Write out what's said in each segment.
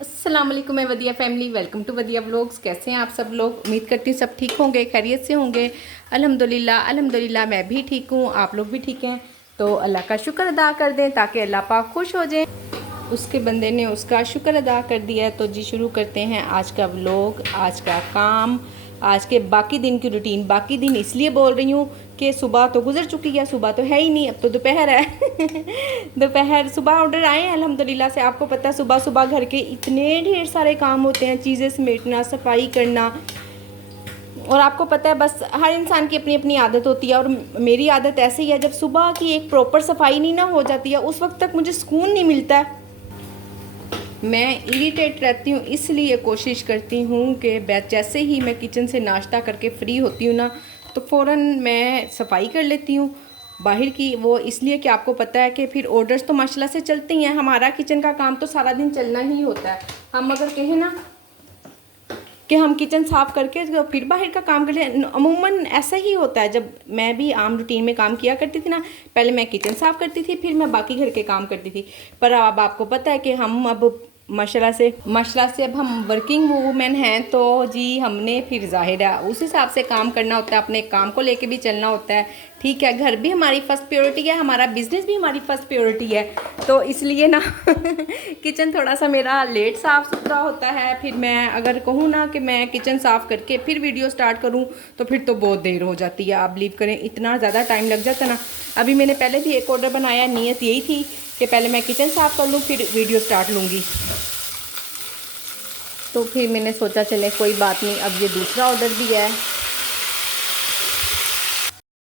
अस्सलाम वालेकुम मैं वदिया फैमिली, वेलकम टू वदिया व्लॉग्स। कैसे हैं आप सब लोग? उम्मीद करती हूँ सब ठीक होंगे, खैरियत से होंगे। अल्हम्दुलिल्लाह मैं भी ठीक हूँ, आप लोग भी ठीक हैं। तो अल्लाह का शुक्र अदा कर दें ताकि अल्लाह पाक खुश हो जाए। उसके बंदे ने उसका शुक्र अदा कर दिया है। तो जी शुरू करते हैं आज का व्लॉग, आज का काम, आज के बाकी दिन की रूटीन। बाकी दिन इसलिए बोल रही हूँ कि सुबह तो गुजर चुकी है, सुबह तो है ही नहीं, अब तो दोपहर है। दोपहर सुबह ऑर्डर आए हैं अल्हम्दुलिल्लाह से। आपको पता है सुबह सुबह घर के इतने ढेर सारे काम होते हैं, चीज़ें समेटना, सफाई करना। और आपको पता है बस हर इंसान की अपनी अपनी आदत होती है, और मेरी आदत ऐसी है, जब सुबह की एक प्रॉपर सफाई नहीं ना हो जाती है उस वक्त तक मुझे सुकून नहीं मिलता है। मैं इरिटेट रहती हूँ, इसलिए कोशिश करती हूँ कि जैसे ही मैं किचन से नाश्ता करके फ्री होती हूँ ना, तो फ़ौरन मैं सफाई कर लेती हूँ बाहर की। वो इसलिए कि आपको पता है कि फिर ऑर्डर्स तो माशाल्लाह से चलते ही हैं, हमारा किचन का काम तो सारा दिन चलना ही होता है। हम अगर कहें ना कि हम किचन साफ़ करके तो फिर बाहर का काम करें, अमूमन ऐसा ही होता है। जब मैं भी आम रूटीन में काम किया करती थी ना, पहले मैं किचन साफ़ करती थी, फिर मैं बाकी घर के काम करती थी। पर अब आपको पता है कि हम अब माशाल्लाह से अब हम वर्किंग वूमेन हैं, तो जी हमने फिर जाहिर है उस हिसाब से काम करना होता है, अपने काम को लेके भी चलना होता है। ठीक है, घर भी हमारी फ़र्स्ट प्रायोरिटी है, हमारा बिज़नेस भी हमारी फ़र्स्ट प्रायोरिटी है। तो इसलिए ना किचन थोड़ा सा मेरा लेट साफ़ सुथरा होता है। फिर मैं अगर कहूँ ना कि मैं किचन साफ़ करके फिर वीडियो स्टार्ट करूँ तो फिर तो बहुत देर हो जाती है। आप बिलीव करें, इतना ज़्यादा टाइम लग जाता है ना। अभी मैंने पहले भी एक ऑर्डर बनाया, नीयत यही थी कि पहले मैं किचन साफ़ कर लूँ फिर वीडियो स्टार्ट लूँगी। तो फिर मैंने सोचा चले कोई बात नहीं, अब ये दूसरा ऑर्डर भी है।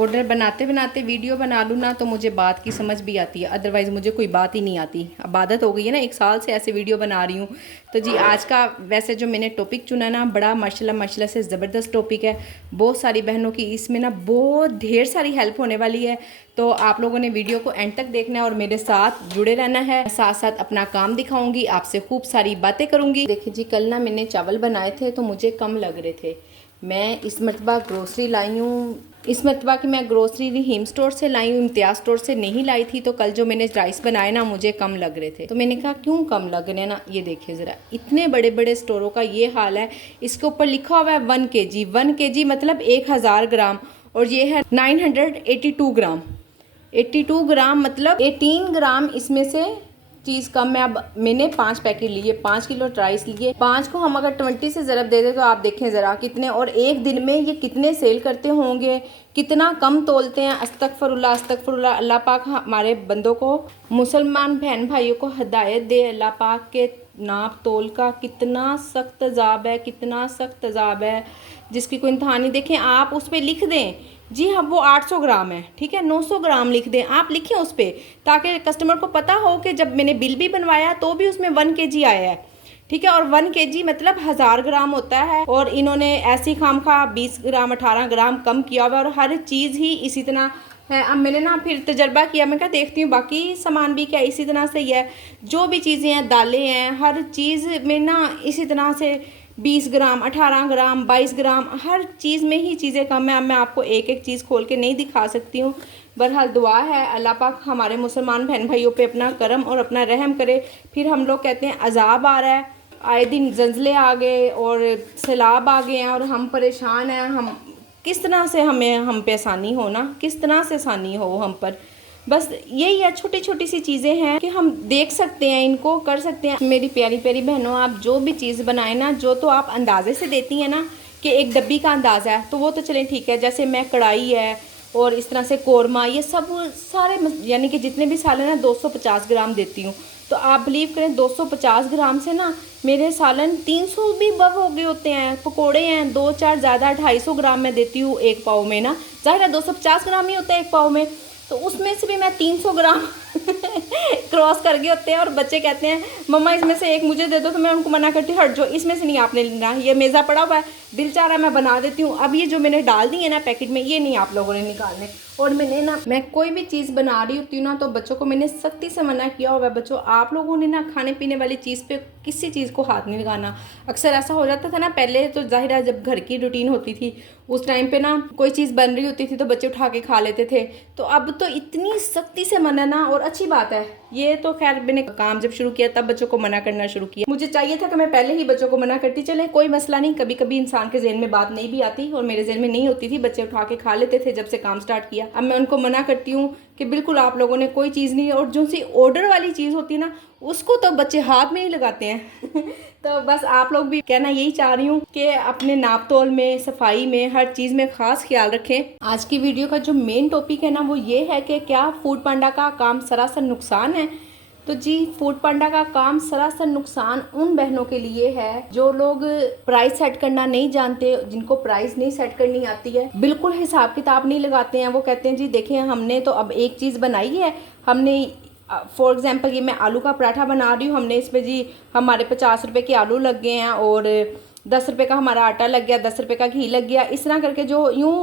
ऑर्डर बनाते बनाते वीडियो बना लूँ ना तो मुझे बात की समझ भी आती है, अदरवाइज़ मुझे कोई बात ही नहीं आती। अब आदत हो गई है ना, 1 साल से ऐसे वीडियो बना रही हूँ। तो जी आज का वैसे जो मैंने टॉपिक चुना ना, बड़ा माशाल्लाह से ज़बरदस्त टॉपिक है। बहुत सारी बहनों की इसमें ना बहुत ढेर सारी हेल्प होने वाली है। तो आप लोगों ने वीडियो को एंड तक देखना है और मेरे साथ जुड़े रहना है। साथ साथ अपना काम दिखाऊंगी, आपसे खूब सारी बातें करूंगी। देखिए जी, कल ना मैंने चावल बनाए थे तो मुझे कम लग रहे थे। मैं इस मरतबा ग्रोसरी लाई हूँ, इस मरतबा की मैं ग्रोसरी हिम स्टोर से लाई हूँ, इम्तियाज़ स्टोर से नहीं लाई थी। तो कल जो मैंने राइस बनाए ना मुझे कम लग रहे थे, तो मैंने कहा क्यों कम लग रहे हैं ना, ये देखिए ज़रा, इतने बड़े बड़े स्टोरों का ये हाल है। इसके ऊपर लिखा हुआ है 1 kg, 1 kg मतलब 1000 ग्राम, और ये है 982 ग्राम। 82 ग्राम मतलब 18 ग्राम इसमें से चीज़ कम है। अब मैंने 5 पैकेट लिए, 5 किलो राइस लिए। 5 को हम अगर 20 से ज़रब दे दें तो आप देखें ज़रा कितने, और एक दिन में ये कितने सेल करते होंगे, कितना कम तोलते हैं। अस्तगफिरुल्लाह अस्तगफिरुल्लाह। अल्लाह पाक हमारे बंदों को, मुसलमान बहन भाइयों को हिदायत दे। अल्लाह पाक के नाप तोल का कितना सख्त अजाब है, कितना सख्त अजाब है जिसकी कोई इंतहा नहीं। देखें आप उस पर लिख दें जी हाँ वो 800 ग्राम है, ठीक है, 900 ग्राम लिख दें, आप लिखें उस पर, ताकि कस्टमर को पता हो कि जब मैंने बिल भी बनवाया तो भी उसमें 1 kg आया है, ठीक है। और 1 kg मतलब 1000 ग्राम होता है, और इन्होंने ऐसी खामखा 20 ग्राम 18 ग्राम कम किया हुआ है, और हर चीज़ ही इसी तरह है। अब मैंने ना फिर तजर्बा किया, मैं क्या देखती हूँ बाकी सामान भी क्या इसी तरह से ही है। जो भी चीज़ें हैं, दालें हैं, हर चीज़ में ना इसी तरह से 20 ग्राम 18 ग्राम 22 ग्राम हर चीज़ में ही चीज़ें कम है। अब मैं आपको एक एक चीज़ खोल के नहीं दिखा सकती हूँ। बहरहाल दुआ है अल्लाह पाक हमारे मुसलमान बहन भाइयों पे अपना करम और अपना रहम करे। फिर हम लोग कहते हैं अजाब आ रहा है, आए दिन जंजले आ गए और सैलाब आ गए हैं और हम परेशान हैं। हम किस तरह से हम पे आसानी हो ना, किस तरह से आसानी हो हम पर। बस यही है, छोटी छोटी सी चीज़ें हैं कि हम देख सकते हैं, इनको कर सकते हैं। मेरी प्यारी प्यारी बहनों, आप जो भी चीज़ बनाए ना, जो तो आप अंदाजे से देती हैं ना कि एक डब्बी का अंदाज़ा है, तो वो तो चलें ठीक है। जैसे मैं कढ़ाई है और इस तरह से कौरमा, ये सब सारे यानी कि जितने भी सालन है 250 ग्राम देती हूँ। तो आप बिलीव करें 250 ग्राम से ना मेरे सालन 300 भी बव हो गए होते हैं। पकोड़े हैं 2-4 ज़्यादा 250 ग्राम मैं देती हूँ एक पाव में ना, ज़ाहिर है 250 ग्राम ही होता है एक पाव में, तो उसमें से भी मैं 300 ग्राम क्रॉस कर गए होते हैं। और बच्चे कहते हैं मम्मा इसमें से एक मुझे दे दो, तो मैं उनको मना करती हूँ हट जो, इसमें से नहीं आपने लेना, ये मेज़ा पड़ा हुआ है, दिल चाह रहा है मैं बना देती हूँ। अब ये जो मैंने डाल दी है ना पैकेट में, ये नहीं आप लोगों ने निकालने। और मैं कोई भी चीज़ बना रही होती हूँ ना, तो बच्चों को मैंने सख्ती से मना किया हुआ है, बच्चों आप लोगों ने ना खाने पीने वाली चीज़ पे किसी चीज़ को हाथ नहीं लगाना। अक्सर ऐसा हो जाता था ना पहले, तो जाहिर है जब घर की रूटीन होती थी उस टाइम पे ना कोई चीज़ बन रही होती थी तो बच्चे उठा के खा लेते थे। तो अब तो इतनी सख्ती से मना ना, और अच्छी बात है। ये तो खैर मैंने काम जब शुरू किया तब बच्चों को मना करना शुरू किया। मुझे चाहिए था कि मैं पहले ही बच्चों को मना करती, चले कोई मसला नहीं, कभी कभी इंसान के ज़हन में बात नहीं भी आती, और मेरे ज़हन में नहीं होती थी, बच्चे उठा के खा लेते थे जब से काम स्टार्ट किया। अब मैं उनको मना करती हूँ कि बिल्कुल आप लोगों ने कोई चीज़ नहीं, और जो सी ऑर्डर वाली चीज़ होती है ना उसको तो बच्चे हाथ में ही लगाते हैं तो बस आप लोग भी कहना यही चाह रही हूँ कि अपने नाप तोल में, सफाई में, हर चीज़ में ख़ास ख्याल रखें। आज की वीडियो का जो मेन टॉपिक है ना वो ये है कि क्या फूड पांडा का काम सरासर नुकसान है। तो जी, फूड पांडा का काम सरासर नुकसान उन बहनों के लिए है जो लोग प्राइस सेट करना नहीं जानते, जिनको प्राइस नहीं सेट करनी आती है, बिल्कुल हिसाब किताब नहीं लगाते हैं। वो कहते हैं जी देखिए हमने तो अब एक चीज़ बनाई है, हमने फॉर एग्जांपल ये मैं आलू का पराठा बना रही हूँ, हमने इसमें जी हमारे 50 रुपए के आलू लग गए हैं और 10 रुपए का हमारा आटा लग गया, 10 रुपए का घी लग गया। इस तरह करके जो यूँ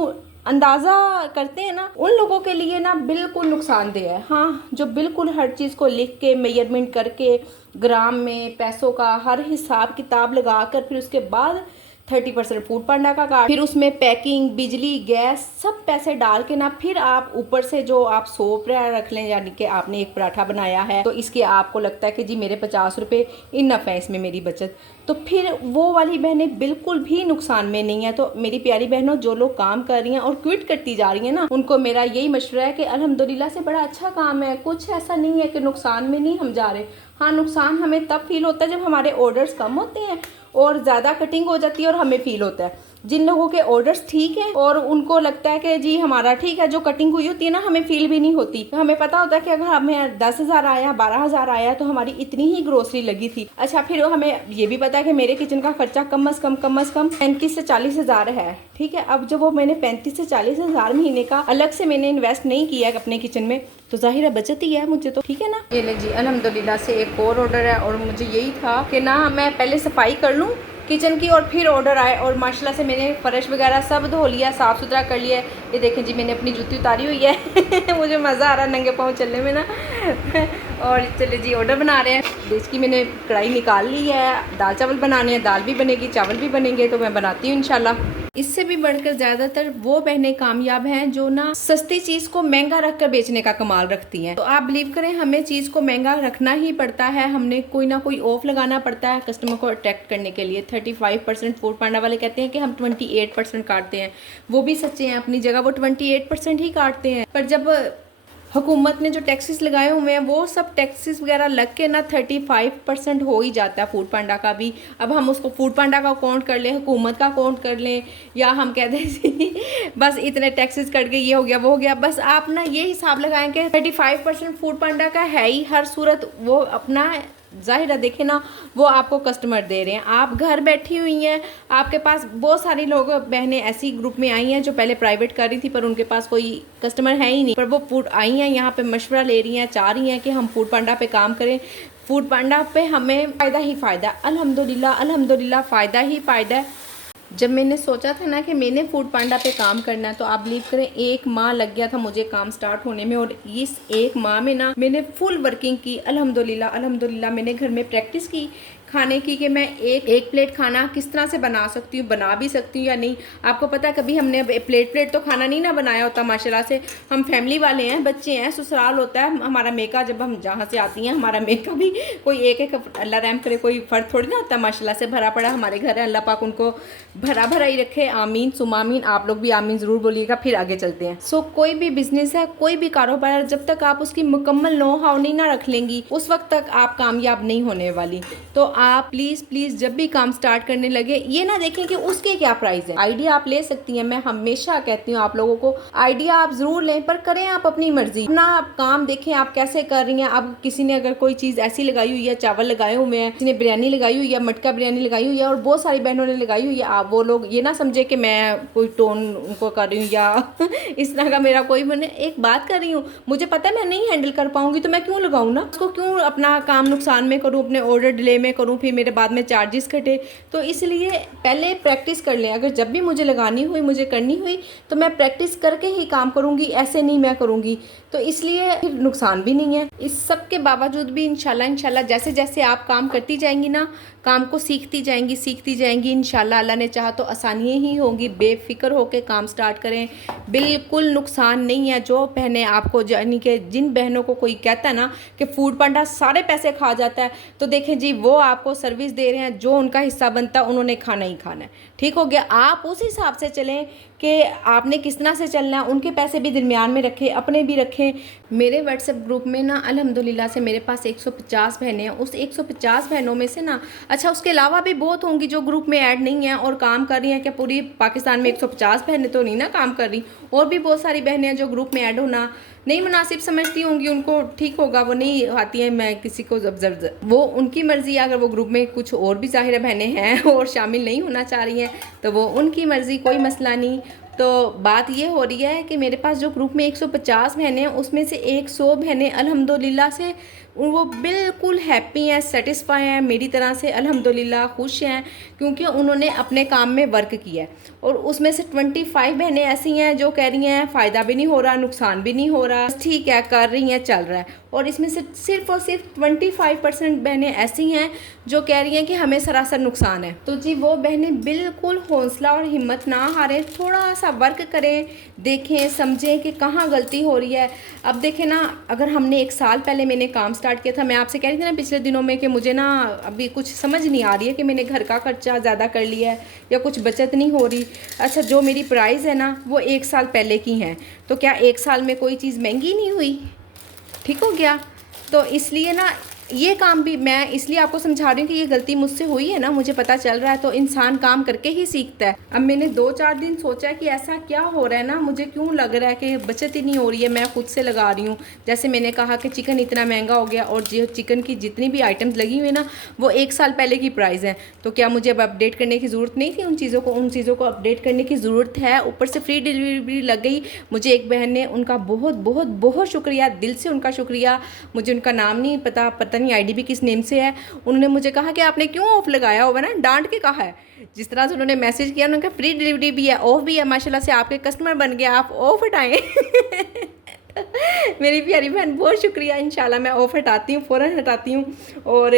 अंदाज़ा करते हैं ना, उन लोगों के लिए ना बिल्कुल नुकसानदेह है। हाँ, जो बिल्कुल हर चीज़ को लिख के, मेजरमेंट करके, ग्राम में पैसों का हर हिसाब किताब लगा कर फिर उसके बाद 30% फूड पांडा का कार्ड, फिर उसमें पैकिंग, बिजली, गैस सब पैसे डाल के ना फिर आप ऊपर से जो आप 100 रुपया रख लें, यानी कि आपने एक पराठा बनाया है तो इसके आपको लगता है कि जी मेरे 50 रुपये इनफ है, इसमें मेरी बचत, तो फिर वो वाली बहनें बिल्कुल भी नुकसान में नहीं है। तो मेरी प्यारी बहनों, जो लोग काम कर रही हैं और क्विट करती जा रही हैं ना, उनको मेरा यही मशवरा है कि अल्हम्दुलिल्लाह से बड़ा अच्छा काम है, कुछ ऐसा नहीं है कि नुकसान में नहीं हम जा रहे। हाँ, नुकसान हमें तब फील होता है जब हमारे ऑर्डर्स कम होते हैं और ज़्यादा कटिंग हो जाती है और हमें फील होता है। जिन लोगों के ऑर्डर्स ठीक है और उनको लगता है कि जी हमारा ठीक है, जो कटिंग हुई होती है ना हमें फील भी नहीं होती। हमें पता होता है कि अगर हमें 10,000 आया, 12,000 आया तो हमारी इतनी ही ग्रोसरी लगी थी। अच्छा, फिर हमें ये भी पता है कि मेरे किचन का खर्चा कम अज़ कम 35 से 40 हज़ार है, ठीक है। अब जब वो मैंने 35 से 40 हज़ार महीने का अलग से मैंने इन्वेस्ट नहीं किया है अपने किचन में, तो जाहिर है बचत ही है मुझे, तो ठीक है ना। ये ले जी, अल्हम्दुलिल्लाह से एक और ऑर्डर है और मुझे यही था कि ना मैं पहले सफाई कर लूँ किचन की और फिर ऑर्डर आए, और माशाल्लाह से मैंने फर्श वगैरह सब धो लिया, साफ़ सुथरा कर लिया है। ये देखें जी, मैंने अपनी जूती उतारी हुई है मुझे मज़ा आ रहा है नंगे पाँव चलने में ना और चले जी ऑर्डर बना रहे हैं। डिश की मैंने कढ़ाई निकाल ली है, दाल चावल बनाने हैं, दाल भी बनेगी, चावल भी बनेंगे, तो मैं बनाती हूँ इंशाल्लाह। इससे भी बढ़कर ज़्यादातर वो बहनें कामयाब हैं जो ना सस्ती चीज़ को महंगा रख कर बेचने का कमाल रखती हैं। तो आप बिलीव करें, हमें चीज़ को महंगा रखना ही पड़ता है, हमने कोई ना कोई ऑफ लगाना पड़ता है कस्टमर को अट्रैक्ट करने के लिए। 35% फूड पांडा वाले कहते हैं कि हम 28% काटते हैं, वो भी सच्चे हैं अपनी जगह, वो 28% ही काटते हैं। पर जब हुकूमत ने जो टैक्सेस लगाए हुए हैं वो सब टैक्सेस वगैरह लग के ना 35% हो ही जाता है फूड पांडा का भी। अब हम उसको फूड पांडा का काउंट कर लें, हुकूमत का काउंट कर लें, या हम कहते हैं बस इतने टैक्सेस कट के ये हो गया वो हो गया, बस आप ना ये हिसाब लगाएं कि 35% फूड पांडा का है ही हर सूरत, वो अपना जाहिर है देखे ना, वो आपको कस्टमर दे रहे हैं, आप घर बैठी हुई हैं, आपके पास बहुत सारी लोग बहनें ऐसी ग्रुप में आई हैं जो पहले प्राइवेट कर रही थी पर उनके पास कोई कस्टमर है ही नहीं, पर वो फूड आई हैं यहाँ पे मशवरा ले रही हैं, चाह रही हैं कि हम फूड पांडा पे काम करें। फूड पांडा पे हमें फ़ायदा ही फ़ायदा, अल्हम्दुलिल्लाह फ़ायदा ही फ़ायदा है। जब मैंने सोचा था ना कि मैंने फूड पांडा पे काम करना है, तो आप बिलीव करें 1 माह लग गया था मुझे काम स्टार्ट होने में, और इस 1 माह में ना मैंने फुल वर्किंग की। अल्हम्दुलिल्लाह मैंने घर में प्रैक्टिस की खाने की कि मैं एक प्लेट खाना किस तरह से बना सकती हूँ, बना भी सकती हूँ या नहीं। आपको पता है कभी हमने प्लेट तो खाना नहीं ना बनाया होता, माशाल्लाह से हम फैमिली वाले हैं, बच्चे हैं, ससुराल होता है हमारा मेका, जब हम जहाँ से आती हैं हमारा मेका भी कोई एक अल्लाह रहम करे कोई फ़र्द थोड़ी ना होता, माशाल्लाह से भरा पड़ा हमारे घर है, अल्लाह पाक उनको भरा भरा ही रखे, आमीन सुमामीन। आप लोग भी आमीन ज़रूर बोलिएगा। फिर आगे चलते हैं। सो कोई भी बिजनेस है, कोई भी कारोबार है, जब तक आप उसकी मुकम्मल नो हाउ नहीं ना रख लेंगी उस वक्त तक आप कामयाब नहीं होने वाली। तो आप प्लीज़ जब भी काम स्टार्ट करने लगे ये ना देखें कि उसके क्या प्राइस है। आइडिया आप ले सकती हैं, मैं हमेशा कहती हूँ आप लोगों को आइडिया आप ज़रूर लें, पर करें आप अपनी मर्जी, अपना आप काम देखें आप कैसे कर रही हैं। अब किसी ने अगर कोई चीज़ ऐसी लगाई हुई है, चावल लगाए हुए हैं, किसी ने बिरयानी लगाई हुई है, मटका बिरयानी लगाई हुई है, और बहुत सारी बहनों ने लगाई हुई है, आप वो लोग ये ना समझे कि मैं कोई टोन उनको कर रही हूँ या इस तरह का मेरा कोई, मैंने एक बात कर रही हूँ, मुझे पता है मैं नहीं हैंडल कर पाऊंगी तो मैं क्यों लगाऊँ ना, उसको क्यों अपना काम नुकसान में करूँ, अपने ऑर्डर डिले में करूँ, फिर मेरे बाद में चार्जेस कटे। तो इसलिए पहले प्रैक्टिस कर लें। अगर जब भी मुझे लगानी हुई, मुझे करनी हुई, तो मैं प्रैक्टिस करके ही काम करूँगी, ऐसे नहीं मैं करूँगी, तो इसलिए फिर नुकसान भी नहीं है। इस सब के बावजूद भी इंशाल्लाह जैसे जैसे आप काम करती जाएंगी ना, काम को सीखती जाएंगी इंशाल्लाह। अल्लाह ने चाहा तो आसानियाँ ही होंगी। बेफिक्र होकर काम स्टार्ट करें, बिल्कुल नुकसान नहीं है। जो बहनें आपको, यानी कि जिन बहनों को कोई कहता है ना कि फूड पांडा सारे पैसे खा जाता है, तो देखें जी वो आपको सर्विस दे रहे हैं, जो उनका हिस्सा बनता है उन्होंने खाना ही खाना है। ठीक हो गया। आप उस हिसाब से चलें कि आपने किस तरह से चलना है। उनके पैसे भी दरमियान में रखें, अपने भी रखें। मेरे व्हाट्सएप ग्रुप में ना अल्हम्दुलिल्लाह से मेरे पास 150 बहनें हैं। उस 150 बहनों में से ना, अच्छा उसके अलावा भी बहुत होंगी जो ग्रुप में ऐड नहीं हैं और काम कर रही हैं। क्या पूरी पाकिस्तान में 150 बहनें तो नहीं ना काम कर रही, और भी बहुत सारी बहनें हैं जो ग्रुप में ऐड होना नहीं मुनासिब समझती होंगी। उनको ठीक होगा, वो नहीं आती है, मैं किसी को वो उनकी मर्ज़ी। अगर वो ग्रुप में कुछ और भी ज़ाहिर बहनें हैं और शामिल नहीं होना चाह रही हैं तो वो उनकी मर्ज़ी, कोई मसला नहीं। तो बात ये हो रही है कि मेरे पास जो ग्रुप में 150 बहनें हैं उसमें से 100 बहनें अल्हम्दुलिल्लाह से वो बिल्कुल हैप्पी हैं, सेटिस्फाई हैं मेरी तरह से, अल्हम्दुलिल्लाह खुश हैं, क्योंकि उन्होंने अपने काम में वर्क किया है। और उसमें से 25 बहनें ऐसी हैं जो कह रही हैं फ़ायदा भी नहीं हो रहा, नुकसान भी नहीं हो रहा, ठीक है कर रही हैं, चल रहा है। और इसमें से सिर्फ और सिर्फ 25% बहनें ऐसी हैं जो कह रही हैं कि हमें सरासर नुकसान है। तो जी वो बहनें बिल्कुल हौसला और हिम्मत ना हारें, थोड़ा सा वर्क करें, देखें समझें कि कहाँ गलती हो रही है। अब देखें ना, अगर हमने 1 साल पहले मैंने काम स्टार्ट किया था, मैं आपसे कह रही थी ना पिछले दिनों में कि मुझे ना अभी कुछ समझ नहीं आ रही है कि मैंने घर का खर्चा ज़्यादा कर लिया है या कुछ बचत नहीं हो रही। अच्छा जो मेरी प्राइस है ना वो 1 साल पहले की हैं, तो क्या 1 साल में कोई चीज़ महंगी नहीं हुई? ठीक हो गया। तो इसलिए ना ये काम भी मैं इसलिए आपको समझा रही हूँ कि ये गलती मुझसे हुई है ना, मुझे पता चल रहा है। तो इंसान काम करके ही सीखता है। अब मैंने 2-4 दिन सोचा कि ऐसा क्या हो रहा है ना, मुझे क्यों लग रहा है कि बचत ही नहीं हो रही है, मैं खुद से लगा रही हूँ। जैसे मैंने कहा कि चिकन इतना महंगा हो गया और जो चिकन की जितनी भी आइटम्स लगी हुई ना वो 1 साल पहले की प्राइस है। तो क्या मुझे अब अपडेट करने की ज़रूरत नहीं थी? उन चीज़ों को अपडेट करने की ज़रूरत है। ऊपर से फ्री डिलीवरी लग गई। मुझे एक बहन ने, उनका बहुत बहुत बहुत शुक्रिया, दिल से उनका शुक्रिया। मुझे उनका नाम नहीं पता नहीं आईडी भी किस नेम से है। उन्होंने मुझे कहा कि आपने क्यों ऑफ लगाया होगा ना, डांट के कहा है। जिस तरह से उन्होंने मैसेज किया, उन्होंने कहा फ्री डिलीवरी भी है, ऑफ भी है, माशाल्लाह से आपके कस्टमर बन गए, आप ऑफ हटाएं। मेरी प्यारी बहन बहुत शुक्रिया। इंशाल्लाह मैं ऑफ हटाती हूँ, फ़ौरन हटाती हूँ। और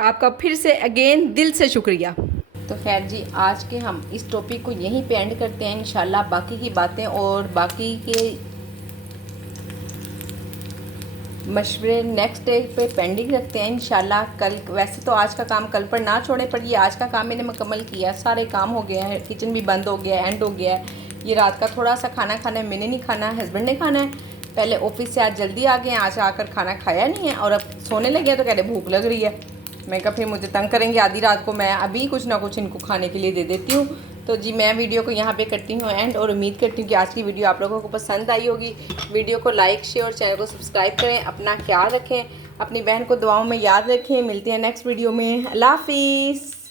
आपका फिर से अगेन दिल से शुक्रिया। तो खैर जी, आज के हम इस टॉपिक को यहीं पे एंड करते हैं। इंशाल्लाह बाकी की बातें और बाकी के मशवरे नेक्स्ट डे पे पेंडिंग रखते हैं इंशाल्लाह। कल वैसे तो आज का काम कल पर ना छोड़े, पर ये आज का काम मैंने मुकम्मल किया, सारे काम हो गए हैं, किचन भी बंद हो गया है, एंड हो गया है। ये रात का थोड़ा सा खाना खाना है, मैंने नहीं खाना है, हस्बैंड ने खाना है। पहले ऑफिस से आज जल्दी आ गए, आज आकर खाना खाया नहीं है और अब सोने लगे तो कह रहे भूख लग रही है। मैं कहा फिर मुझे तंग करेंगे आधी रात को, मैं अभी कुछ ना कुछ इनको खाने के लिए दे देती हूँ। तो जी मैं वीडियो को यहाँ पे करती हूँ एंड, और उम्मीद करती हूँ कि आज की वीडियो आप लोगों को पसंद आई होगी। वीडियो को लाइक शेयर और चैनल को सब्सक्राइब करें। अपना ख्याल रखें, अपनी बहन को दुआओं में याद रखें। मिलते हैं नेक्स्ट वीडियो में। अल्लाह हाफिज़।